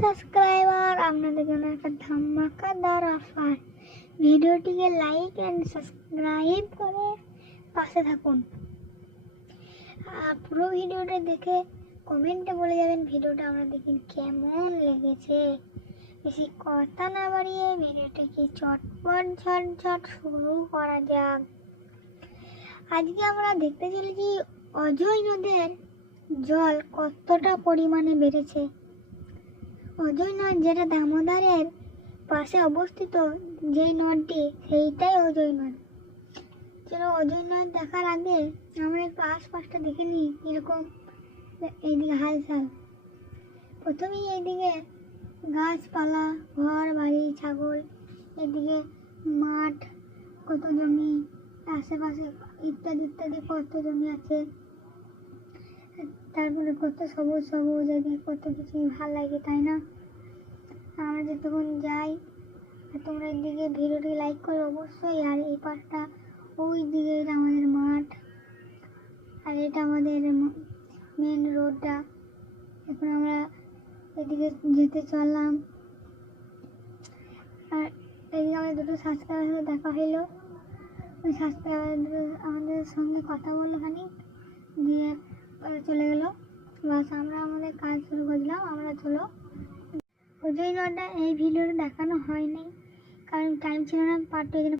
Subscriber, আপনাদের জন্য একটা ধামাকাদার অফার। ভিডিওটিকে লাইক এন্ড সাবস্ক্রাইব করে পাশে থাকুন। পুরো ভিডিওটা দেখে কমেন্টে বলে যাবেন ভিডিওটা আপনাদের কেমন লেগেছে। বেশি কথা না বাড়িয়ে ভিডিওটাকে চটপট ঝটঝট শুরু করা যাক। আজকে আমরা দেখতে চলেছি অজয় নদের জল কতটা পরিমাণে বেড়েছে। অজয় নদ যেটা দামোদরের পাশে অবস্থিত, যেই নদটি সেইটাই অজয় নদ। চলো অজয় নদ দেখার আগে আমরা একটু আশপাশটা দেখে নিই এরকম এইদিকে হালচাল। প্রথমেই এইদিকে গাছপালা, ঘর বাড়ি, ছাগল, এদিকে মাঠ, কত জমি, আশেপাশে ইত্যাদি ইত্যাদি কত জমি আছে। তারপরে কত সবুজ সবুজ, এদিকে কত কিছু ভালো লাগে, তাই না? আমরা যতক্ষণ যাই, তোমরা এদিকে ভিডিওটি লাইক করো অবশ্যই। আর এই পাশটা ওই দিকে এটা আমাদের মাঠ, আর এটা আমাদের মেন রোডটা। এখন আমরা এদিকে যেতে চললাম। আর এদিকে আমাদের দুটো সাবস্ক্রাইবার সাথে দেখা হইলো। ওই সাবস্ক্রাইবার আমাদের সঙ্গে কথা বললো খানিক, দিয়ে চলে গেলো। বাস আমরা আমাদের কাজ শুরু করলাম। আমরা চলো অজয় নদটা এই ভিডিওটা দেখানো হয়নি, কারণ টাইম ছিল না, পার্ট 2